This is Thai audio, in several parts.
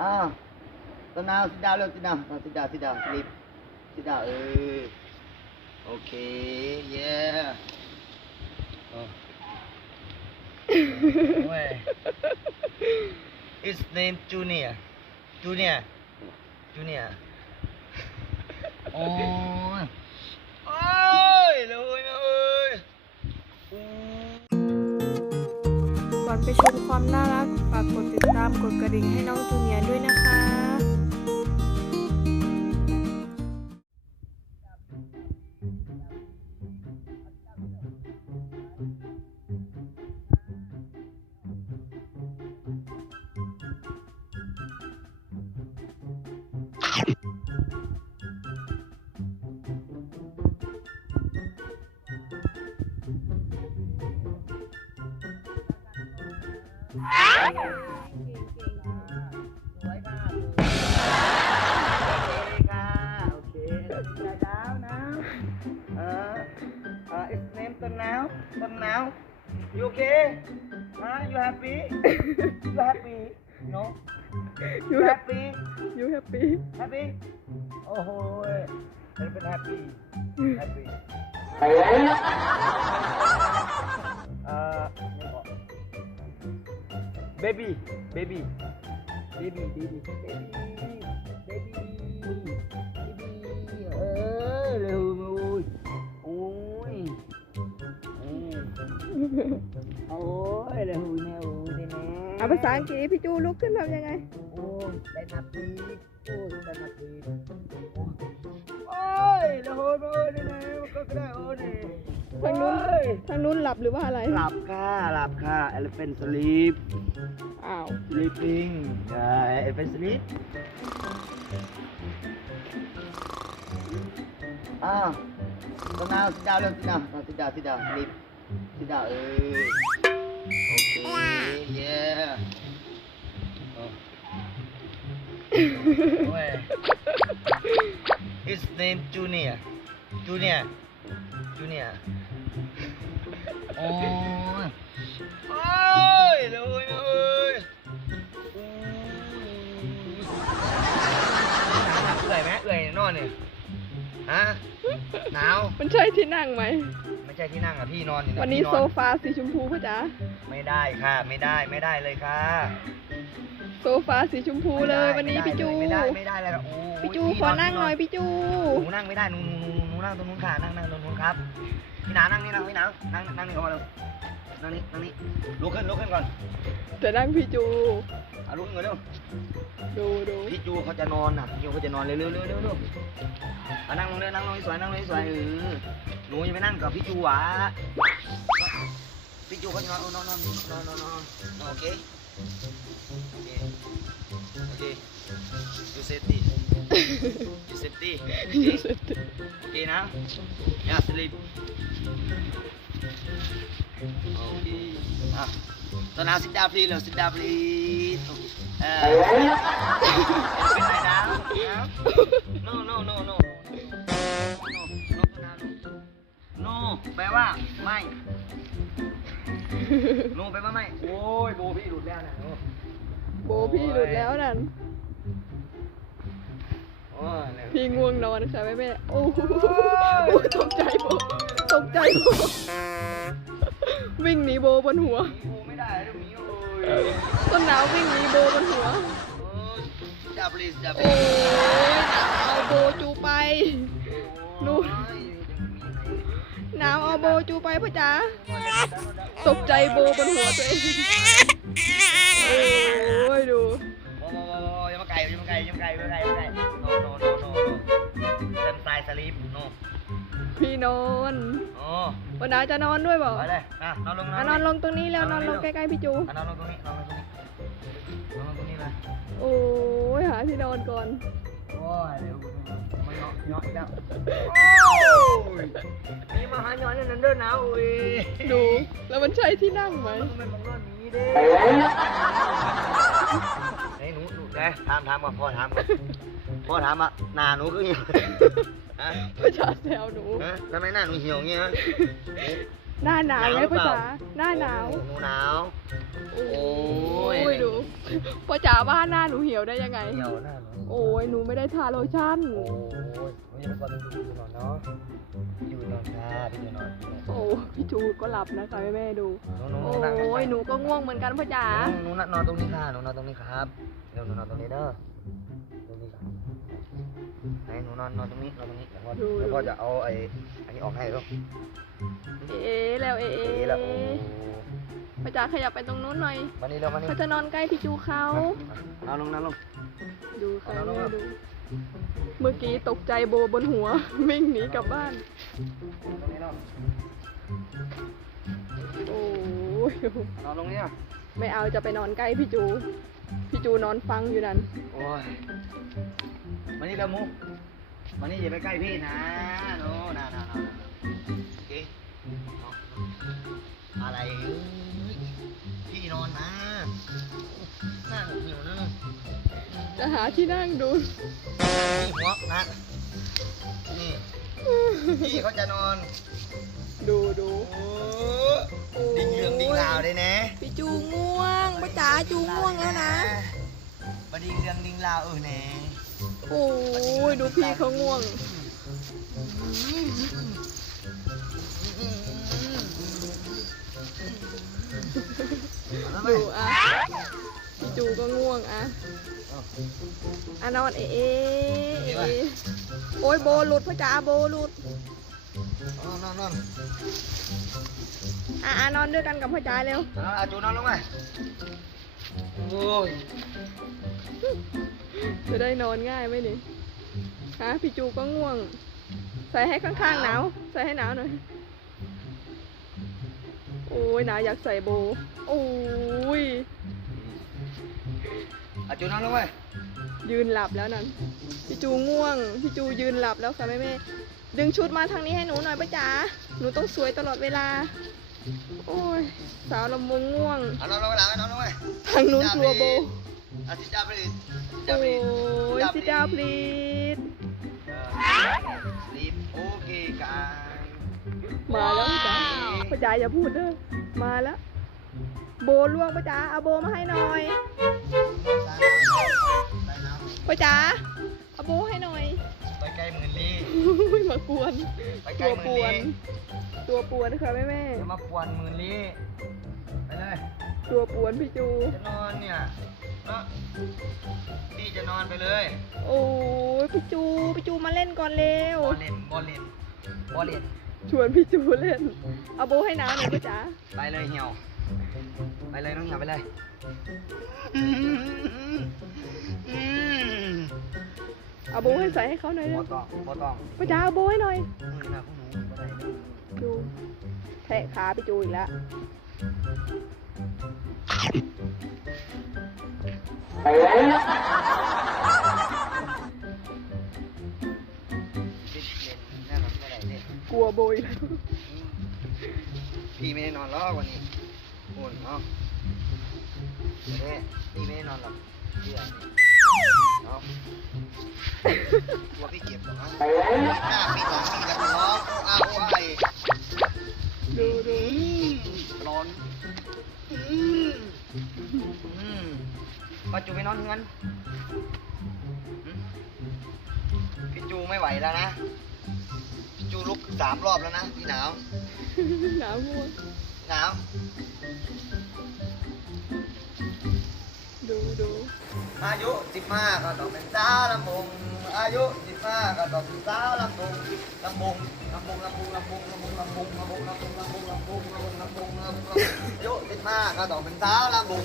อ่าตอนนาสิดาเลยสิดาวสิดาสิดาวลิฟสิดาเออโอเคเย้โอ้ย It's name Junior Junior Junior โอ้ยโอ้ยเลย อนไปชมความน่ารักฝากกดติดตามกดกระดิ่งให้น้องจูเนียร์ด้วยนะคะ นาว you okay ฮะ you happy you happy no You happy you happy happy โอ้โหฉันเป็น happy happy baby baby baby baby baby baby baby เออเร็วโอ้ยโอ้ยโอ้ยเร็วแน่โอ้ยได้แน่เอาภาษาอังกฤษพี่จูลุกขึ้นทำยังไงโอ้ยได้นับปีโอ้ยได้นับปีโอ้ ทางนู้นทางนู้นหลับหรือว่าอะไรหลับค่ะหลับค่ะ elephant sleep อ้าว sleeping ลช่ elephant อ้าวตอนนั้นสิดาวเร็วสิดาวสิดาวสิดาว sleep สิดาวเออโอเคเย้ His name Junior Junior Junior โอ้ยโอ้ยเลยนะเอ้ยอู้หนาวเอื่อยไหมเอื่อยนอนเนี่ยฮะหนาว มันใช่ที่นั่งไหม ไม่ใช่ที่นั่งอะพี่นอนอยู่ะวันนี้พี่โซฟาสีชมพูพ่อจ๋าไม่ได้ค่ะ ไม่ได้ไม่ได้เลยค่ะ โซฟาสีชมพูเลยวันนี้พี่จู ไม่ได้ไม่ได้เลยโอ้พี่จูขอนั่งหน่อยพี่จู หนูนั่งไม่ได้หนูหนูหนูหนูนั่งตรงนู้นค่ะนั่งนั่งตรงนู้นครับ พี่หนานั่งนี่นั่งพี่หนานั่งนั่งนี่เข้ามาเร็วนั่งนี่นั่งนี่ลุกขึ้นลุกขึ้นก่อนจะนั่งพี่จูอะลุกขึ้นก่อนเร็วดูดูพี่จูเขาจะนอนน่ะพี่จูเขาจะนอนเร็วเร็วเร็วเร็วเร็วอะนั่งลงเร็วนั่งลงให้สวยนั่งลงให้สวยเออหนูจะไปนั่งกับพี่จูหวะพี่จูเขาจะนอนนอนนอนนอนนอนนอนนอนโอเค โอเคยูเซตี้ยูเซตี้โอเคนะอย่าสลิปโอเคอะตอนนั้นสิดาพลีเลยสิดาพลีเออเป็นไงนะ no no no no no no แปลว่าไม่ no แปลว่าไม่โอ้ยโบพี่หลุดแล้วนะโบพี่หลุดแล้วนั่นโอ้ยพี่ง่วงนอนค่ะแม่แม่โอ้โหตกใจโบตกใจโบวิ่งหนีโบบนหัวมีโบไม่ได้แล้วมีโอ้ยต้นหนาววิ่งหนีโบบนหัวโอ้ยจับเลยจับเลโอ้ยยเอาโบจูไปนู่นห นาวเอาโบจูไปพ่อจ๋าตกใจโบบนหัวตัวเองโอ้ยดูโอ้โหยังมาไก่ยังมาไก่ยังมาไก่ยังมาไก่ยังมาไก่ no no no no no เต็มสายสลีป no พี่นอนโอ้วันหนาจะนอนด้วยเปล่าไปเลยอะนอนลงอะนอนลงตรงนี้แล้วนอนลงใกล้ๆพี่จูนอนลงตรงนี้นอนลงตรงนี้นอนลงตรงนี้เลยโอ้ยหาที่นอนก่อน ยเดี๋ยวมาเนาะเนาะอีกแล้วโอ้ยนี่มาหาหยอนนั่นเด้อนะโอ้ยดู แล้วมันใช่ที่นั่งไหมทำไมบังนอนหนี้เด้เฮ้ยหนูหนูเด้ถามถามก่อนพ่อถามก่อนพ่อถามอะหน้าหนูคือยังฮะพ่อจ๋าแซวหนูฮะทำไมหน้าหนูเหี่ยวอย่างเงี้ยฮะ หน้าหนาวไงพ่อจ๋าหน้าหนาวหนูหนาว โอ้โอ้ยยดูพ่อจ๋าบ้านหน้าหนูเหี่ยวได้ยังไง เหี่ยวหน้าหนูโอ้ยหนูไม่ได้ทาโลชั่น โอ้ยไม่ใช่ก่อนอยู่นอนเนาะอยู่นอนค่ะพี่อยู่นอนโอ้พี่จูก็หลับนะคะแม่ๆดูหนูหนูโอนั่ง้ยหนูก็ง่วงเหมือนกันพ่อจ๋าหนูหนูนอนตรงนี้ค่ะหนูนอนตรงนี้ครับเดี๋ยวหนูนอนตรงนี้เด้อตรงนี้ครับ ไหนหนูนอนนอนตรงนี้นอนตรงนี้เดี๋ยวพ่อเดี๋ยวพ่อจะเอาไอ้อันนี้ออกให้ลูกเอ๊ะแล้วเอ๊ะเอ๊ะแล้วโอ้พ่อจ๋าขยับไปตรงนู้นหน่อยมานี่เร็วมานี่เขาจะนอนใกล้พี่จูเขานอนลงนอนลง ดูค่ะเอาแล้วแม่เอาดูเมื่อกี้ตกใจโบบนหัว วิ่งหนีกลับบ้าน ตรงนี้เนาะโอ้ยนอนลงนี่อะ ไม่เอาจะไปนอนใกล้พี่จู พี่จูนอนฟังอยู่นั่น โอ้ยมานี่เร็วมูมานี่อย่าไปใกล้พี่นะโน่น่าน่าน่าโอเคเอาอะไรเอ้ยพี่นอนนะนั่งอยู่นะจะหาที่นั่งดู นี่หัวนะนี่พี่เขาจะนอนดูดูโอ้โอ้ดิ่งเรืองดิ่งราวเลยนะ พี่จูง่วงป้า จ๋าจูง่วงแล้วนะมาดิ่งเรืองดิ่งราวเออแน่โอ้ยดูพี่เขาง่วง ดูอะพี่จูก็ง่วงอะอะนอนเอะเอะเอะเอะโอ้ยโบหลุดพ่อจ๋าโบหลุดนอนนอนนอนอะอะนอนด้วยกันกับพ่อจ๋าเร็วนอนอาจูนอนลงมา โอ้ยจะได้นอนง่ายไหมนี่ฮะพี่จูก็ง่วง ใส่ให้ข้างๆหนาว ใส่ให้หนาวหน่อย โอ้ยหนาวอยากใส่โบ โอ้ยอาจูนอนลงมายืนหลับแล้วนั่น พี่จูง่วง พี่จูยืนหลับแล้วค่ะแม่แม่ๆดึงชุดมาทางนี้ให้หนูหน่อยป้าจ๋า หนูต้องสวยตลอดเวลา โอ้ยสาวลำวงง่วง เอานอนลงมาหลังนอนลงมาทางนู้นกลัวโบอาทิตย์จ้าไปเลยโอ้ยสิดาวพลีดรีบโอเคกันมาแล้วป้าจ๋าป้าจ๋าอย่าพูดเด้อมาแล้ว โบล่วงป้าจ๋าเอาโบมาให้หน่อยป้าจ๋าเอาโบให้หน่อย ไปไกลหมื่นลี้อุ้ยมากวนไปไกลตัวหมื่ปนวนลี้ตัวปวนค่ะแม่แม่ จะมาปวนหมื่นลี้ไปเลยๆตัวปวนพี่จู จะนอนเนี่ยเนาะพี่จะนอนไปเลยโอ้ยพี่จูพี่จูมาเล่นก่อนเร็วบอลเล่นบอลเล่นบอลเล่นชวนพี่จูเล่น เอาโบให้น้าหน่อยป้าจ๋าไปเลยเหี่ยว ไปเลยน้องเหี่ยวไปเลย เอาโบให้ใส่ให้เขาหน่อยบเร็อวต้องบอต้องป้าจ๋าเอาโบให้หน่อย มือหน้าพวกหนูบ่ได้เด้อดูแทะขาพี่จูอีกแล้วปิดเล่นแน่นอนบ่ได้เด้อกลัวโบอีกแล้วพี่ไม่ได้นอนหรอกวันนี้โอนเนาะเด้พี่ไม่ได้นอนหรอกเชื่อเนาะ กลัวพี่เก็บหรอกนะหน้าพี่สองพี่แล้วก็ร้องโอ้อาโอ้ไอดูดูร้อนอืมอืมป้าจูไปนอนเงินอืมพี่จูไม่ไหวแล้วนะพี่จูลุกสามรอบแล้วนะพี่หนาว หนาวง่วงหนาว อายุสิบห้าก็ต้องเป็นสาวลำบงอายุสิบห้าก็ต้องเป็นสาวลำบงลำบงลำบงลำบงลำบงลำบงลำบงลำบงลำบงลำบงลำบงลำบงลำบงลำบงอายุสิบห้าก็ต้องเป็นสาวลำบง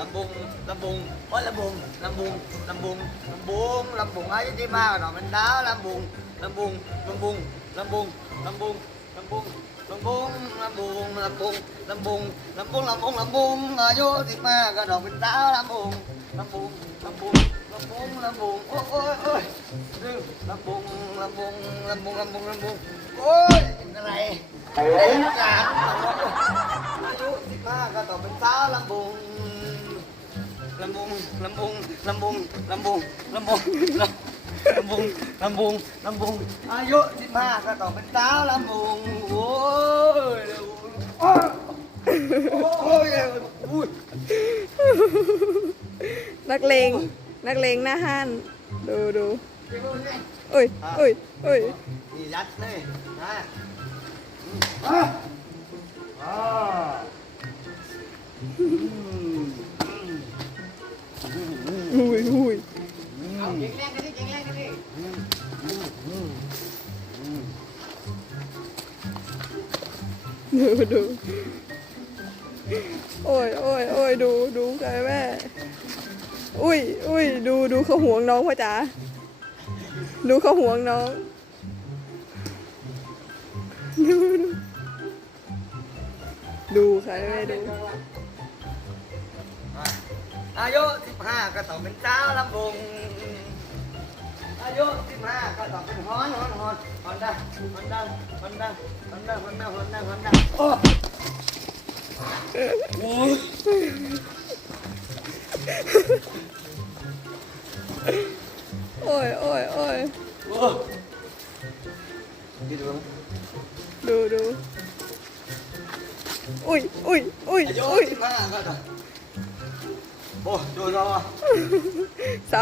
ลำบงลำบงโอ้ยลำบงลำบงลำบงลำบงลำบงอายุสิบห้าก็ต้องเป็นสาวลำบงลำบงลำบงลำบงลำบงลำบงลำบงลำบงลำบงลำบงลำบงลำบงลำบงอายุสิบห้าก็ต้องเป็นสาวลำบง ลำบุงลำบุงลำบุงลำบุงโอ้ยโอ้ยโอ้ยดึงลำบุงลำบุงลำบุงลำบุงลำบุงโอ้ยเป็นอะไรเด็กกาดอายุสิบห้าก็ต้องเป็นสาวลำบุงลำบุงลำบุงลำบุงลำบุงลำบุงลำบุงลำบุงลำบุงอายุสิบห้าก็ต้องเป็นสาวลำบุงโอ้ยโอ้ยโอ้ย นักเลงนักเลงหน้าห้านดูดูเอ้ยเอ้ยเอ้ยนี่ยัดเลยนะอะอ่าอืมอืมอุ้ยอุ้ยเอาเก่งแรงกันดิเก่งแรงกันดิอืมอืมอืมอืมดูดูโอ้ยโอ้ยโอ้ยดูดูกันแม่ อุ้ยอุ้ยดูดูเขาห่วงน้องพ่อจ๋าดูเขาห่วงน้องดูดูดูค่ะแม่ดูอายุสิบห้าก็ต้องเป็นเจ้าลำวงอายุสิบห้าก็ต้องเป็นฮอนฮอนฮอนฮอนดังฮอนดังฮอนดังฮอนดังฮอนดังฮอนดังฮอนดังโอ้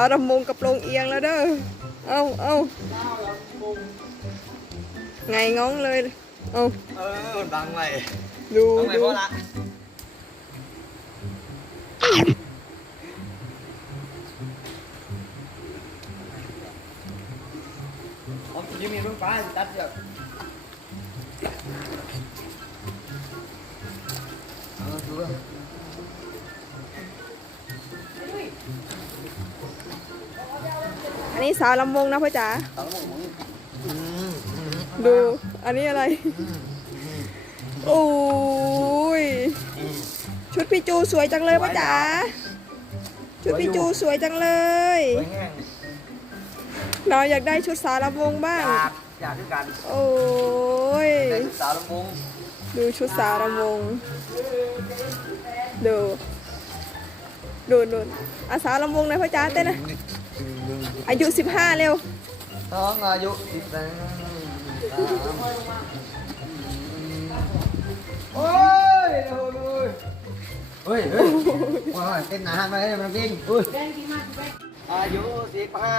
สาวรำมงกับโปรงเอียงแล้วเด้อ เอาเอาเจ้าลำวงไงง้องเลย เอาเออดังไปดูดังไปดูเพราะละผมจะมีเพิ่งฟ้าตัดเดียวเอาดู อะอันนี้สาวลำวงนะพ่อจ๋าเอาหมดหมดอืมอืมดู อันนี้อะไร โอ้ย ชุดพี่จูสวยจังเลยพ่อจ๋า ชุดพี่จูสวยจังเลยไว้แห้งเราอยากได้ชุดสาวลำวงบ้าง อยากอยากด้วยกัน โอ้ยได้ศึกษาลำวง ดูชุดสาวลำวง ดู ดูดูอาสาวลำวงหนอยพ่อจ๋าเต้นนะ อายุ 15 เร็วน้องอายุสิบสามโอ้ยดูดูเฮ้ยเฮ้ยว้าวเต้นนานมาเลยมันวิ่งอุ้ยอายุสิบห้า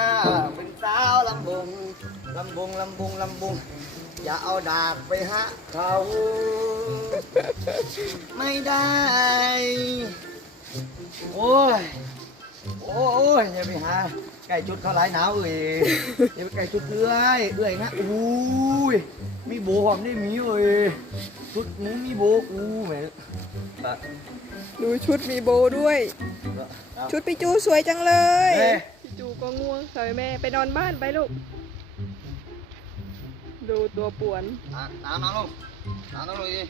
เป็นสาวลำบงลำบงลำบงลำบงอย่าเอาดาบไปฮะเขาไม่ได้ โอ้ย โอ้ยอย่าไปหา ไก่จุดเขาหลายหนาวเอ้ยอย่าไปไก่จุดเอื้อยเอื้อยนะอุ้ยมีโบหอมได้มีเอ้ยชุดนี้มีโบอู้แหม่แบบดูชุดมีโบด้วยชุดพี่จูสวยจังเลยเฮ้ยพี่จูก็ง่วงสวยแม่ไปนอนบ้านไปลูก ดูตัวป่วน อะหนาวหนาวลงหนาวหนาวลงดิ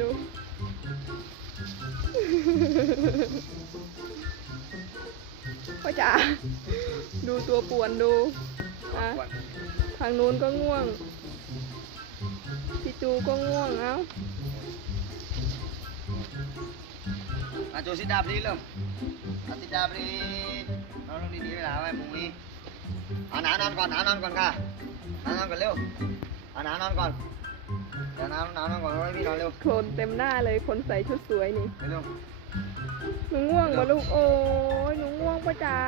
ดู พ่อจ๋าดูตัวป่วนดูอะทางนู้นก็ง่วง พี่จูก็ง่วงเอ้าอะโจสิดาบลีเริ่มอะสิดาบลีนอนลงดีๆเวลาไว้มุงนี้อะหนาวนอนก่อนหนาวนอนก่อนค่ะหนาวนอนก่อนเร็วอะหนาวนอนก่อนเดี๋ยวหนาวหนาวนอนก่อนให้พี่นอนเร็วโคลนเต็มหน้าเลยคนใส่ชุดสวยนี่เร็ว หนูง่วงมาลูกโอ้ยหนูง่วงปะจ๋า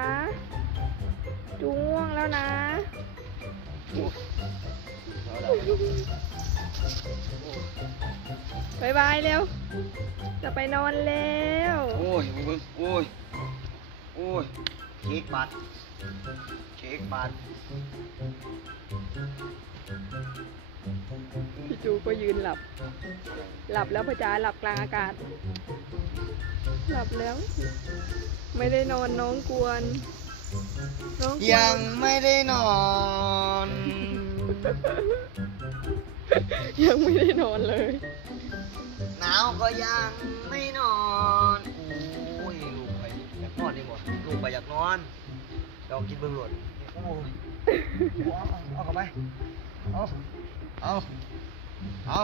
จูง่วงแล้วนะบายบายเร็ว จะไปนอนแล้ว โอ้ยโอ้ยโอ้ย โอ้ยเค้กบัตรเค้กบัตรพี่จูก็ยืนหลับ หลับแล้วพ่อจ๋าหลับกลางอากาศ หลับแล้ว ไม่ได้นอนน้องกวน น้องกวนยังไม่ได้นอน ยังไม่ได้นอนเลย หนาวก็ยังไม่นอน โอ้ยลูกไปอยากนอนดีกว่าลูกไปอยากนอนเรากินเบิ่งหลดโอ้ยเอาเอาเข้าไปเอาเอา เอา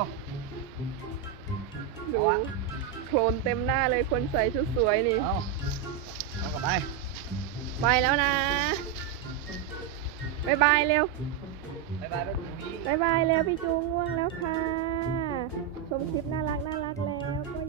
ดูโคลนเต็มหน้าเลยคนใส่ชุดสวยนี่ เอาเอาเข้าไป ไปแล้วนะบายบายเร็วบ๊ายบายแล้วดูดีบายบายแล้วพี่จูง่วงแล้วค่ะ ชมคลิปน่ารักน่ารักแล้วก็